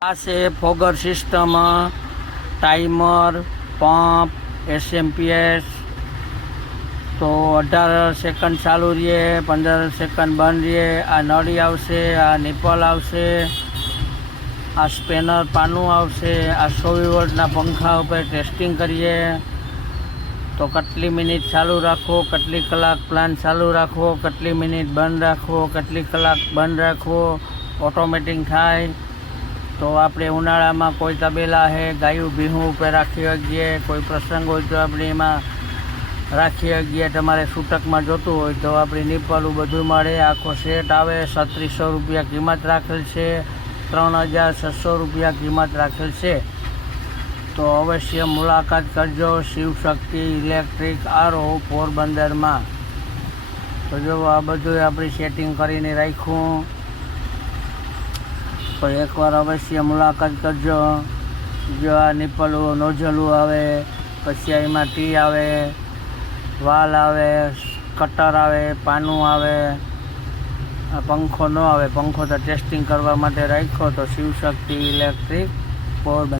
છે fogger system, timer, pump, SMPS. તો અઢાર સેકન્ડ ચાલુ રહીએ, પંદર સેકન્ડ બંધ રહીએ, આ નળી આવશે, આ નિપલ આવશે, આ સ્પેનર પાનું આવશે, આ સોવી વોલ્ટના પંખા ઉપર ટેસ્ટિંગ કરીએ. તો કેટલી મિનિટ ચાલુ રાખવો કેટલી કલાક પ્લાન ચાલુ રાખવો કેટલી મિનિટ બંધ રાખવો કેટલી કલાક બંધ રાખવો ઓટોમેટિક થાય. તો આપણે ઉનાળામાં કોઈ તબેલા છે ગાયું ભીહું ઉપર રાખી શકીએ, કોઈ પ્રસંગ હોય તો આપણે એમાં રાખી શકીએ, તમારે છૂટકમાં જોતું હોય તો આપણી નિપલું બધું મળે, આખો સેટ આવે, છત્રીસો રૂપિયા કિંમત રાખેલ છે, ત્રણ હજાર છસો રૂપિયા કિંમત રાખેલ છે. તો અવશ્ય મુલાકાત કરજો, શિવશક્તિ ઇલેક્ટ્રિક આરો પોરબંદરમાં. તો જો આ બધું આપણી સેટિંગ કરીને રાખ્યું. તો એકવાર અવશ્ય મુલાકાત કરજો. જો આ નિપલું, નોઝલું આવે, પછી એમાં ટી આવે, વાલ આવે, કટર આવે, પાનું આવે, આ પંખો ન આવે. પંખો તો ટેસ્ટિંગ કરવા માટે રાખ્યો તો શિવશક્તિ ઇલેક્ટ્રિક પોરબંદર